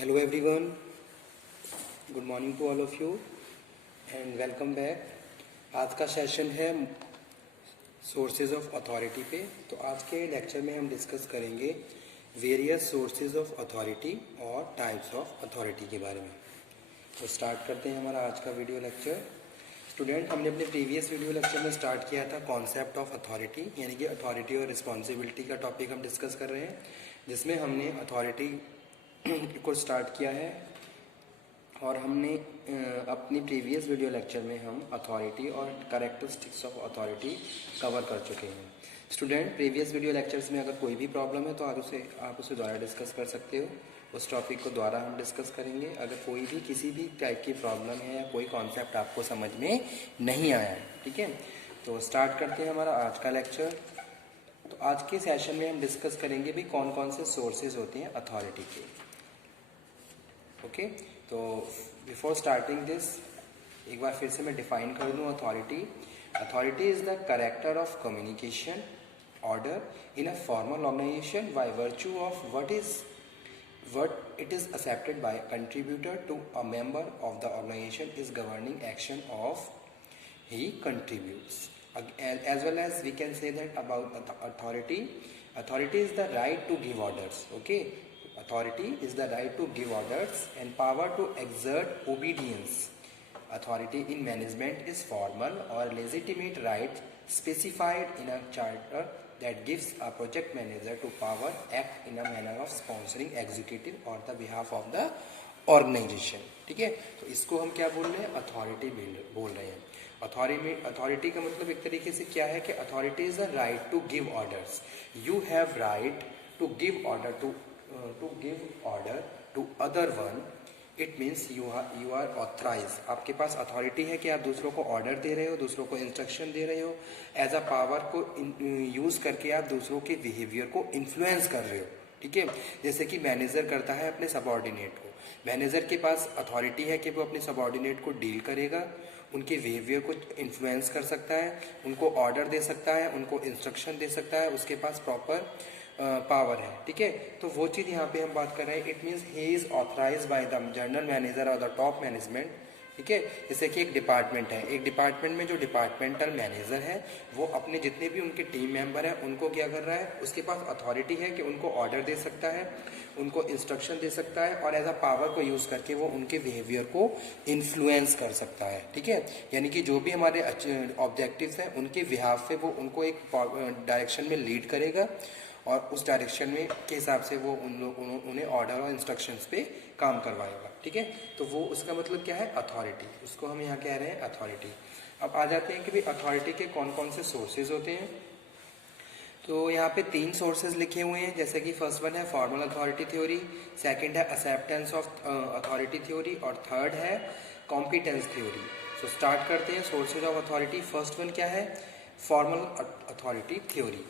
Hello everyone, good morning to all of you and welcome back. आज का session है sources of authority पे। तो आज के लेक्चर में हम डिस्कस करेंगे वेरियस सोर्सेज ऑफ अथॉरिटी और टाइप्स ऑफ अथॉरिटी के बारे में। तो स्टार्ट करते हैं हमारा आज का वीडियो लेक्चर। स्टूडेंट, हमने अपने प्रीवियस वीडियो लेक्चर में स्टार्ट किया था कॉन्सेप्ट ऑफ अथॉरिटी, यानी कि अथॉरिटी और रिस्पॉन्सिबिलिटी का टॉपिक हम डिस्कस कर रहे हैं, जिसमें हमने अथॉरिटी को स्टार्ट किया है और हमने अपनी प्रीवियस वीडियो लेक्चर में हम अथॉरिटी और कैरेक्टरिस्टिक्स ऑफ अथॉरिटी कवर कर चुके हैं। स्टूडेंट, प्रीवियस वीडियो लेक्चर्स में अगर कोई भी प्रॉब्लम है तो आप उसे दोबारा डिस्कस कर सकते हो। उस टॉपिक को दोबारा हम डिस्कस करेंगे। अगर कोई भी किसी भी टाइप की प्रॉब्लम है या कोई कॉन्सेप्ट आपको समझ में नहीं आया है, ठीक है, तो स्टार्ट करते हैं हमारा आज का लेक्चर। तो आज के सेशन में हम डिस्कस करेंगे भी कौन कौन से सोर्सेज होते हैं अथॉरिटी के। ओके, तो बिफोर स्टार्टिंग दिस एक बार फिर से मैं डिफाइन कर दूं authority. Authority is the character of communication order in a formal organisation by virtue of what it is accepted by a contributor to a member of the organization is governing action of he contributes. As well as we can say that about authority is the right to give orders. Okay, authority is the right to give orders and power to exert obedience. Authority in management is formal or legitimate right specified in a charter that gives a project manager to power act in a manner of sponsoring executive on the behalf of the organization. ठीक है, तो इसको हम क्या बोल रहे हैं? Authority बोल रहे हैं। अथॉरिटी का मतलब एक तरीके से क्या है कि authority is the right to give orders. You have right to give order to other one. It means you are authorise. आपके पास अथॉरिटी है कि आप दूसरों को ऑर्डर दे रहे हो, दूसरों को इंस्ट्रक्शन दे रहे हो। एज अ पावर को यूज करके आप दूसरों के बिहेवियर को इन्फ्लुएंस कर रहे हो। ठीक है, जैसे कि मैनेजर करता है अपने सबऑर्डिनेट को। मैनेजर के पास अथॉरिटी है कि वो अपने सबऑर्डिनेट को डील करेगा, उनके बिहेवियर को इन्फ्लुएंस कर सकता है, उनको ऑर्डर दे सकता है, उनको इंस्ट्रक्शन दे सकता है, उसके पास प्रॉपर पावर है। ठीक है, तो वो चीज़ यहाँ पे हम बात कर रहे हैं। It means he is authorise by the general manager और द टॉप मैनेजमेंट। ठीक है, जैसे कि एक डिपार्टमेंट है, एक डिपार्टमेंट में जो डिपार्टमेंटल मैनेजर है वो अपने जितने भी उनके टीम मेंबर हैं उनको क्या कर रहा है, उसके पास अथॉरिटी है कि उनको ऑर्डर दे सकता है, उनको इंस्ट्रक्शन दे सकता है और एज अ पावर को यूज़ करके वो उनके बिहेवियर को इन्फ्लुएंस कर सकता है। ठीक है, यानी कि जो भी हमारे ऑब्जेक्टिव्स हैं उनके बिहाफ पे वो उनको एक डायरेक्शन में लीड करेगा और उस डायरेक्शन में के हिसाब से वो उन्हें ऑर्डर और इंस्ट्रक्शंस पे काम करवाएगा। ठीक है, तो वो उसका मतलब क्या है? अथॉरिटी। उसको हम यहाँ कह रहे हैं अथॉरिटी। अब आ जाते हैं कि भाई अथॉरिटी के कौन कौन से सोर्सेज होते हैं। तो यहाँ पे 3 सोर्सेज लिखे हुए हैं, जैसे कि फर्स्ट वन है फॉर्मल अथॉरिटी थ्योरी, सेकंड है एक्सेप्टेंस ऑफ अथॉरिटी थ्योरी और थर्ड है कॉम्पिटेंस थ्योरी। सो स्टार्ट करते हैं sources of authority. First one क्या है? Formal authority theory.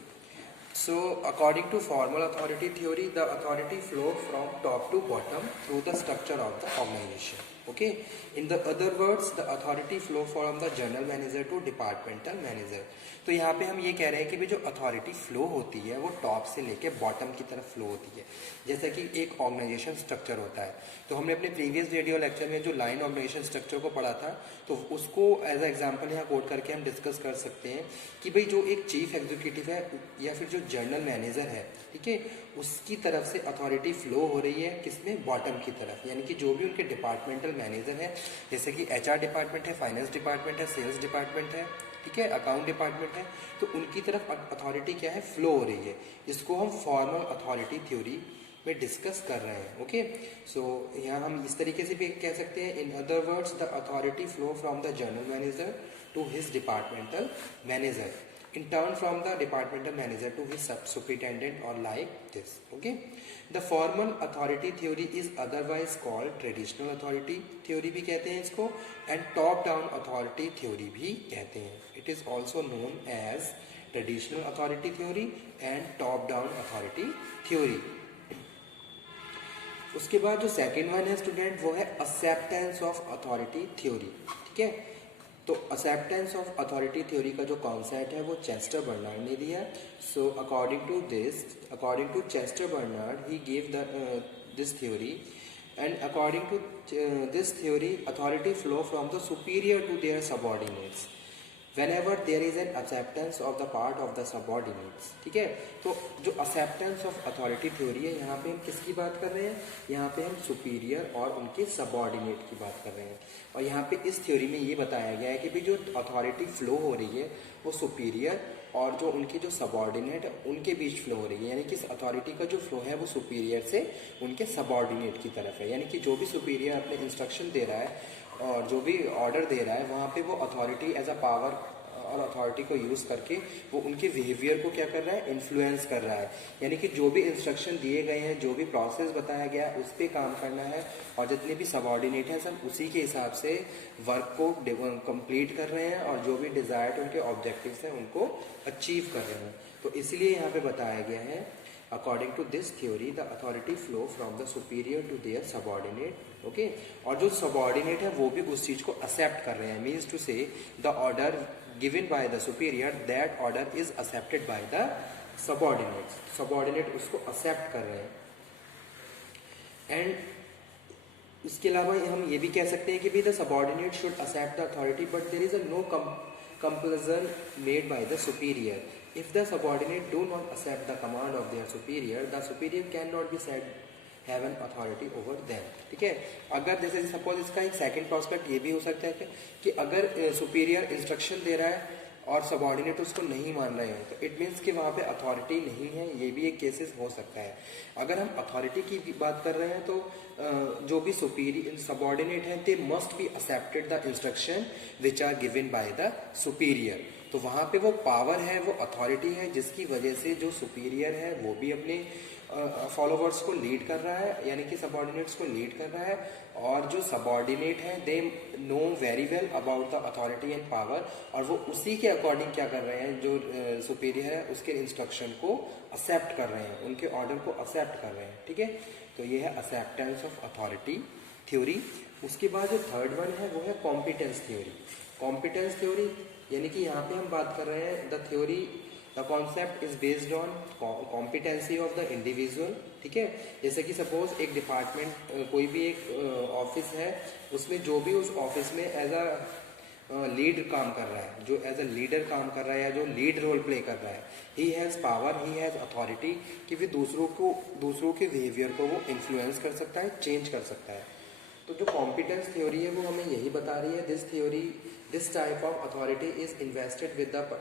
So, according to formal authority theory, the authority flows from top to bottom through the structure of the organization. Okay. In the other words, the authority flow from the general manager to departmental manager. तो यहाँ पे हम ये कह रहे हैं कि भी जो अथॉरिटी फ्लो होती है वो टॉप से लेके बॉटम की तरफ फ्लो होती है। जैसे कि एक ऑर्गेनाइजेशन स्ट्रक्चर होता है, तो हमने अपने प्रीवियस वीडियो लेक्चर में जो लाइन ऑर्गेनाइजेशन स्ट्रक्चर को पढ़ा था, तो उसको एज अ एग्जांपल यहाँ कोट करके हम डिस्कस कर सकते हैं कि भाई जो एक चीफ एग्जीक्यूटिव है या फिर जो जनरल मैनेजर है, ठीक है, उसकी तरफ से अथॉरिटी फ्लो हो रही है किसमें? बॉटम की तरफ। यानी कि जो भी उनके डिपार्टमेंटल मैनेजर है, जैसे कि एचआर डिपार्टमेंट है, फाइनेंस डिपार्टमेंट है, सेल्स डिपार्टमेंट है, ठीक है, अकाउंट डिपार्टमेंट है, तो उनकी तरफ अथॉरिटी क्या है? फ्लो हो रही है। इसको हम फॉर्मल अथॉरिटी थ्योरी में डिस्कस कर रहे हैं। ओके, सो यहाँ हम इस तरीके से भी कह सकते हैं, in other words the authority flow from the general manager to his departmental manager, in turn from the departmental manager to his superintendent or like this. Okay, the formal authority theory is otherwise called traditional authority theory भी कहते हैं इसको, and top down authority theory भी कहते हैं। it is also known as traditional authority theory and top down authority theory। उसके बाद जो सेकेंड वन है स्टूडेंट, वो है एक्सेप्टेंस ऑफ अथॉरिटी थ्योरी। ठीक है, तो एक्सेप्टेंस ऑफ अथॉरिटी थ्योरी का जो कॉन्सेप्ट है वो चेस्टर बर्नार्ड ने दिया। So according to Chester Barnard he give this theory and according to this theory, authority flow from the superior to their subordinates whenever there is an acceptance of the part of the subordinates. ठीक है, तो जो acceptance of authority theory है, यहाँ पे हम किसकी बात कर रहे हैं? यहाँ पे हम superior और उनके subordinate की बात कर रहे हैं। और यहाँ पे इस थ्योरी में ये बताया गया है कि भाई जो अथॉरिटी फ्लो हो रही है वो सुपीरियर और जो उनके जो सबॉर्डिनेट है उनके बीच फ्लो हो रही है, यानी कि इस अथॉरिटी का जो फ्लो है वो सुपीरियर से उनके सबॉर्डिनेट की तरफ है। यानी कि जो भी सुपीरियर अपने इंस्ट्रक्शन दे रहा है और जो भी ऑर्डर दे रहा है वहाँ पे वो अथॉरिटी एज अ पावर और अथॉरिटी को यूज़ करके वो उनके बिहेवियर को क्या कर रहा है? इन्फ्लुएंस कर रहा है। यानी कि जो भी इंस्ट्रक्शन दिए गए हैं, जो भी प्रोसेस बताया गया है उस पर काम करना है और जितने भी सबॉर्डिनेट हैं सब उसी के हिसाब से वर्क को कंप्लीट कर रहे हैं और जो भी डिज़ायर्ड उनके ऑब्जेक्टिव्स हैं उनको अचीव कर रहे हैं। तो इसलिए यहाँ पे बताया गया है according to this theory the authority flow from the superior to their subordinate. Okay, और जो सबॉर्डिनेट है वो भी उस चीज़ को एक्सेप्ट कर रहे हैं। मीन्स टू से the order given by the superior, that order is accepted by the subordinates. Subordinate उसको accept कर रहे हैं। and इसके अलावा हम ये भी कह सकते हैं कि भी the subordinate should accept the authority, but there is a no compulsion made by the superior. If the subordinate do not accept the command of their superior, the superior cannot be said have an authority over them. ठीक है, अगर जैसे suppose इसका एक second prospect ये भी हो सकता है कि अगर सुपीरियर इंस्ट्रक्शन दे रहा है और सबॉर्डिनेट उसको नहीं मान रहे हैं तो इट मीन्स कि वहाँ पे अथॉरिटी नहीं है। ये भी एक केसेस हो सकता है। अगर हम अथॉरिटी की बात कर रहे हैं तो जो भी सुपीरियर सबॉर्डिनेट हैं they must be accepted the instruction which are given by the superior. तो वहाँ पे वो पावर है, वो अथॉरिटी है जिसकी वजह से जो सुपीरियर है वो भी अपने फॉलोवर्स को लीड कर रहा है, यानी कि सबॉर्डिनेट्स को लीड कर रहा है। और जो सबॉर्डिनेट है they know very well about the authority and power और वो उसी के अकॉर्डिंग क्या कर रहे हैं, जो सुपीरियर है उसके इंस्ट्रक्शन को एक्सेप्ट कर रहे हैं, उनके ऑर्डर को एक्सेप्ट कर रहे हैं। ठीक है, तो ये है एक्सेप्टेंस ऑफ अथॉरिटी थ्योरी। उसके बाद जो थर्ड वन है वो है कॉम्पिटेंस थ्योरी। कॉम्पिटेंस थ्योरी यानी कि यहाँ पे हम बात कर रहे हैं the theory the concept is based on competency of the individual. ठीक है, जैसे कि सपोज एक डिपार्टमेंट कोई भी एक ऑफिस है, उसमें जो भी उस ऑफिस में एज अ लीड काम कर रहा है, जो एज अ लीडर काम कर रहा है या जो लीड रोल प्ले कर रहा है, he has power, he has authority कि फिर दूसरों के बिहेवियर को वो इन्फ्लुएंस कर सकता है, चेंज कर सकता है। तो जो कॉम्पिटेंस थ्योरी है वो हमें यही बता रही है this type of authority is invested with the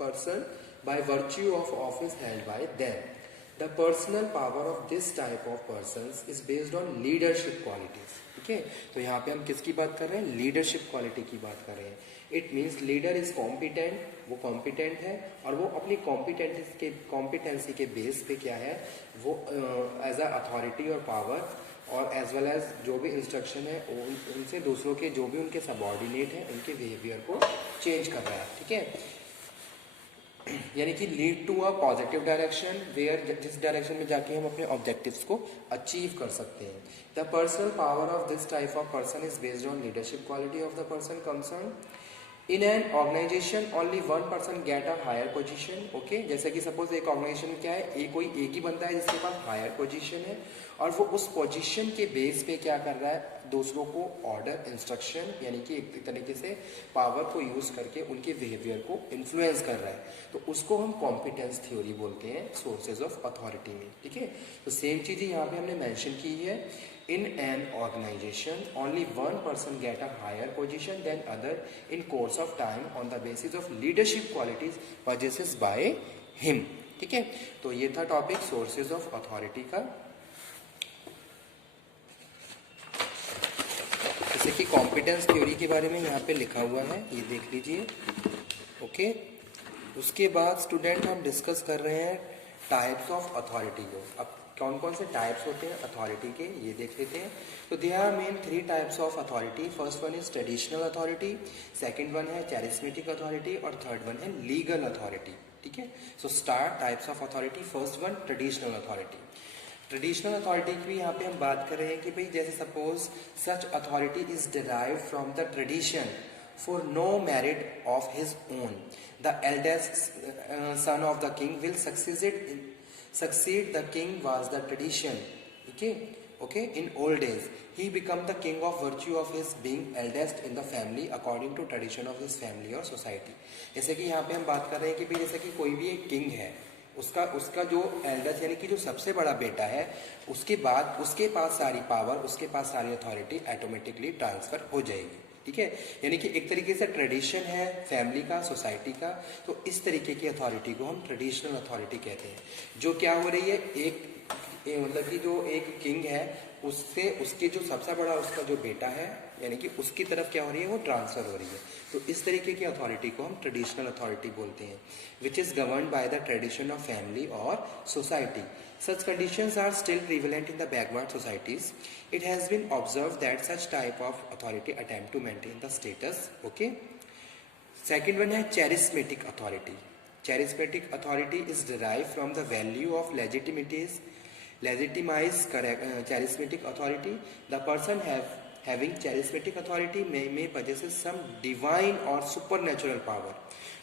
person by virtue of office held by them. The personal power of this type of persons is based on leadership qualities. ठीक है, तो यहाँ पे हम किसकी बात कर रहे हैं? लीडरशिप क्वालिटी की बात कर रहे हैं। It means leader is competent, वो कॉम्पिटेंट है और वो अपनी कॉम्पिटेंसी के बेस पे क्या है, वो एज अ अथॉरिटी और पावर और एज वेल एज जो भी इंस्ट्रक्शन है उनसे दूसरों के जो भी उनके सबॉर्डिनेट हैं उनके बिहेवियर को चेंज कर रहा है। ठीक है, यानी कि lead to a positive direction where जिस डायरेक्शन में जाके हम अपने ऑब्जेक्टिव्स को अचीव कर सकते हैं। The personal power of this type of person is based on leadership quality of the person concern. In an organisation only one person get a higher position. Okay, जैसे कि सपोज एक organisation में क्या है, कोई एक ही बंदा है जिसके पास हायर पोजीशन है और वो उस पोजीशन के बेस पे क्या कर रहा है, दूसरों को ऑर्डर इंस्ट्रक्शन यानी कि एक तरीके से पावर को यूज करके उनके बिहेवियर को इन्फ्लुएंस कर रहा है। तो उसको हम कॉम्पिटेंस थ्योरी बोलते हैं सोर्सेज ऑफ अथॉरिटी में। ठीक है, तो सेम चीज़ यहाँ पे हमने मेंशन की है। In an organization, only one person get a higher position than other in course of time on the basis of leadership qualities possessed by him. ठीक है, तो ये था टॉपिक सोर्सेज ऑफ अथॉरिटी का। जैसे कि कॉम्पिटेंस थ्योरी के बारे में यहाँ पे लिखा हुआ है, ये देख लीजिए। ओके, उसके बाद स्टूडेंट हम डिस्कस कर रहे हैं टाइप्स ऑफ अथॉरिटी को। अब कौन कौन से टाइप्स होते हैं अथॉरिटी के, ये देख लेते हैं। तो there are main 3 types of authority. First one is traditional authority, second one है कैरिस्मेटिक अथॉरिटी और थर्ड वन है लीगल अथॉरिटी। ठीक है, so start types of authority. First one traditional authority. Traditional authority की भी यहाँ पे हम बात कर रहे हैं कि भाई जैसे suppose such authority is derived from the tradition for no merit of his own. The eldest son of the king will succeed the king was the tradition. Okay, Okay, in old days, he become the king of virtue of his being eldest in the family according to tradition of his family or society. जैसे कि यहाँ पे हम बात कर रहे हैं कि भाई जैसे कि कोई भी एक किंग है, उसका उसका जो एल्डेस्ट यानी कि जो सबसे बड़ा बेटा है, उसके बाद उसके पास सारी पावर, उसके पास सारी अथॉरिटी ऑटोमेटिकली ट्रांसफर हो जाएगी। ठीक है, यानी कि एक तरीके से ट्रेडिशन है फैमिली का, सोसाइटी का, तो इस तरीके की अथॉरिटी को हम ट्रेडिशनल अथॉरिटी कहते हैं। जो क्या हो रही है, एक मतलब कि जो एक किंग है उससे उसके जो सबसे बड़ा उसका जो बेटा है यानी कि उसकी तरफ क्या हो रही है, वो ट्रांसफर हो रही है। तो इस तरीके की अथॉरिटी को हम ट्रेडिशनल अथॉरिटी बोलते हैं, which is governed by the tradition of family और society. Such conditions are still prevalent in the backward societies. It has been observed that such type of authority attempt to maintain the status. Okay. Second one है charismatic authority. Charismatic authority is derived from the value of legitimize charismatic authority. The person having charismatic authority may possess some divine or supernatural power.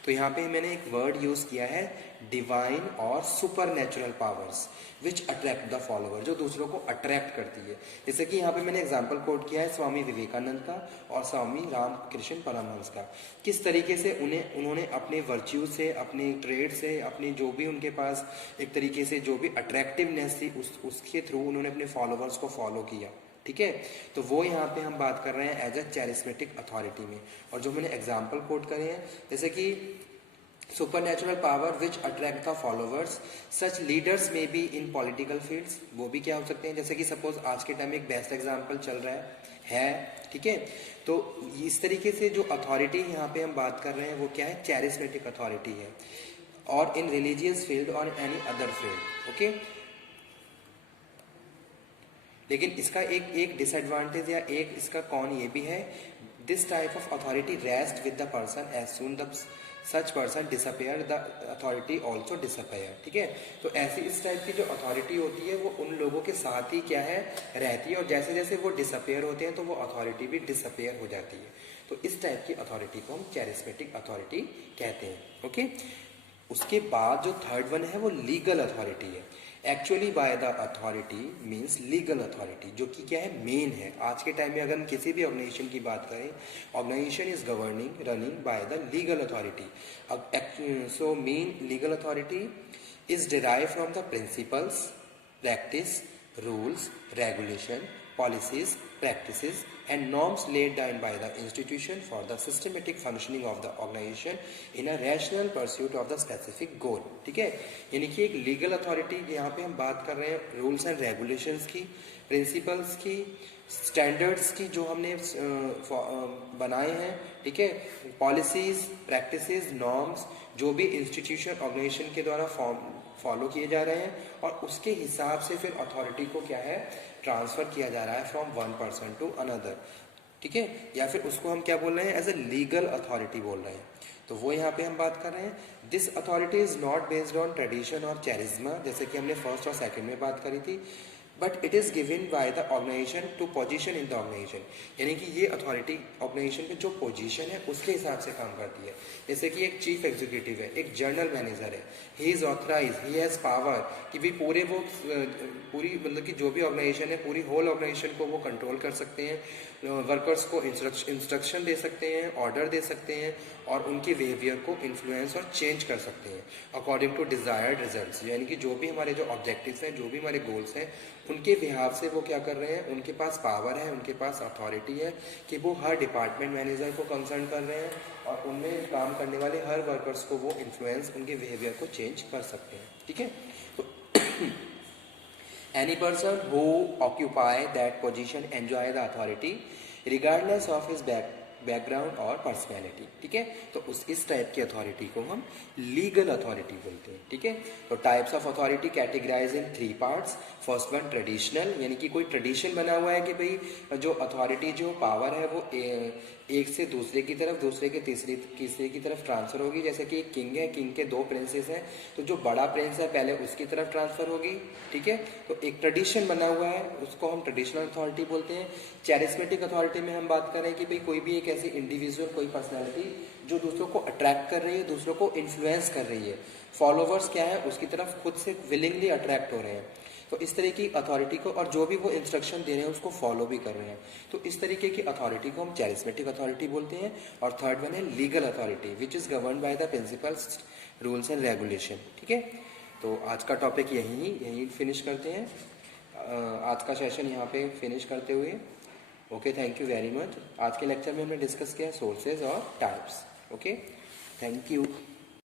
तो यहाँ पे मैंने एक word use किया है divine और supernatural powers which attract the follower, जो दूसरों को अट्रैक्ट करती है। जैसे कि यहाँ पे मैंने एग्जांपल कोट किया है स्वामी विवेकानंद का और स्वामी रामकृष्ण परमहंस का। किस तरीके से उन्होंने अपने वर्च्यू से, अपने ट्रेड से, अपनी जो भी उनके पास एक तरीके से जो भी अट्रैक्टिवनेस थी उसके थ्रू उन्होंने अपने फॉलोअर्स को फॉलो किया। ठीक है, तो वो यहाँ पे हम बात कर रहे हैं एज अ चैरिस्मेटिक अथॉरिटी में। और जो मैंने एग्जाम्पल कोट करे हैं जैसे कि supernatural power which attract the followers, such leaders में बी इन पॉलिटिकल फील्ड्स, वो भी क्या हो सकते हैं, जैसे कि सपोज आज के टाइम में एक बेस्ट एग्जाम्पल चल रहा है। ठीक है, तो इस तरीके से जो अथॉरिटी यहाँ पे हम बात कर रहे हैं वो क्या है, चैरिस्मेटिक अथॉरिटी है। और इन रिलीजियस फील्ड और एनी अदर फील्ड। ओके, लेकिन इसका एक डिसएडवांटेज या एक इसका कौन ये भी है, this type of authority rest with the person as soon the such person disappear the authority also disappear. ठीक है, तो ऐसी इस टाइप की जो अथॉरिटी होती है वो उन लोगों के साथ ही क्या है रहती है, और जैसे जैसे वो डिसअपेयर होते हैं तो वो अथॉरिटी भी डिसअपेयर हो जाती है। तो इस टाइप की अथॉरिटी को हम चैरिस्मेटिक अथॉरिटी कहते हैं। ओके, उसके बाद जो थर्ड वन है वो लीगल अथॉरिटी है। Actually by the authority means legal authority, जो कि क्या है, मेन है। आज के टाइम में अगर हम किसी भी ऑर्गेनाइजेशन की बात करें, organisation is governing running by the legal authority. अब so main legal authority is derive from the principles, practice, rules, regulation, policies, practices and norms laid down by the institution for the systematic functioning of the organization in a rational pursuit of the specific goal। ठीक है, यानी कि एक legal authority, यहाँ पे हम बात कर रहे हैं रूल्स एंड रेगुलेशंस की, प्रिंसिपल्स की, स्टैंडर्ड्स की जो हमने बनाए हैं। ठीक है, पॉलिसीज, प्रैक्टिसेस, नॉर्म्स जो भी इंस्टीट्यूशन ऑर्गेनाइजेशन के द्वारा फॉलो किए जा रहे हैं, और उसके हिसाब से फिर अथॉरिटी को क्या है ट्रांसफर किया जा रहा है from one person to another. ठीक है, या फिर उसको हम क्या बोल रहे हैं, एज अ लीगल अथॉरिटी बोल रहे हैं। तो वो यहाँ पे हम बात कर रहे हैं, this authority is not based on tradition और चैरिज्मा, जैसे कि हमने फर्स्ट और सेकंड में बात करी थी, but it is given by the organisation to position in the organisation, यानी कि ये अथॉरिटी ऑर्गेनाइजेशन पे जो पोजीशन है उसके हिसाब से काम करती है। जैसे कि एक चीफ एग्जीक्यूटिव है, एक जनरल मैनेजर है, he is authorise, he has power कि भी पूरी मतलब कि जो भी ऑर्गेनाइजेशन है पूरी होल ऑर्गेनाइजेशन को वो कंट्रोल कर सकते हैं, वर्कर्स को इंस्ट्रक्शन दे सकते हैं, ऑर्डर दे सकते हैं, और उनके बिहेवियर को इन्फ्लुएंस और चेंज कर सकते हैं अकॉर्डिंग टू डिजायर्ड रिजल्ट्स। यानी कि जो भी हमारे जो ऑब्जेक्टिव्स हैं, जो भी हमारे गोल्स हैं, उनके बिहाव से वो क्या कर रहे हैं, उनके पास पावर है, उनके पास अथॉरिटी है कि वो हर डिपार्टमेंट मैनेजर को कंसर्न कर रहे हैं और उनमें काम करने वाले हर वर्कर्स को वो इन्फ्लुएंस, उनके बिहेवियर को चेंज कर सकते हैं। ठीक है, तो any person who occupy that position enjoy the authority regardless of his background और पर्सनैलिटी। ठीक है, तो इस टाइप की अथॉरिटी को हम लीगल अथॉरिटी बोलते हैं। ठीक है, तो types of authority categorise in 3 parts. First one traditional, यानी कि कोई ट्रेडिशन बना हुआ है कि भाई जो अथॉरिटी जो पावर है वो एक से दूसरे की तरफ, दूसरे के तीसरे की तरफ ट्रांसफर होगी। जैसे कि एक किंग है, किंग के 2 प्रिंसेस हैं, तो जो बड़ा प्रिंस है पहले उसकी तरफ ट्रांसफर होगी। ठीक है, तो एक ट्रेडिशन बना हुआ है, उसको हम ट्रेडिशनल अथॉरिटी बोलते हैं। चैरिस्मेटिक अथॉरिटी में हम बात करें कि भाई कोई भी एक ऐसी इंडिविजुअल, कोई पर्सनैलिटी जो दूसरों को अट्रैक्ट कर रही है, दूसरों को इन्फ्लुएंस कर रही है, फॉलोवर्स क्या है उसकी तरफ खुद से विलिंगली अट्रैक्ट हो रहे हैं। तो इस तरीके की अथॉरिटी को, और जो भी वो इंस्ट्रक्शन दे रहे हैं उसको फॉलो भी कर रहे हैं, तो इस तरीके की अथॉरिटी को हम चैरिस्मेटिक अथॉरिटी बोलते हैं। और थर्ड वन है legal authority which is govern by the principles, rules and regulation. ठीक है, तो आज का टॉपिक यही फिनिश करते हैं। आज का सेशन यहाँ पे फिनिश करते हुए okay, thank you very much. आज के लेक्चर में हमने डिस्कस किया सोर्सेज और टाइप्स। Okay, thank you.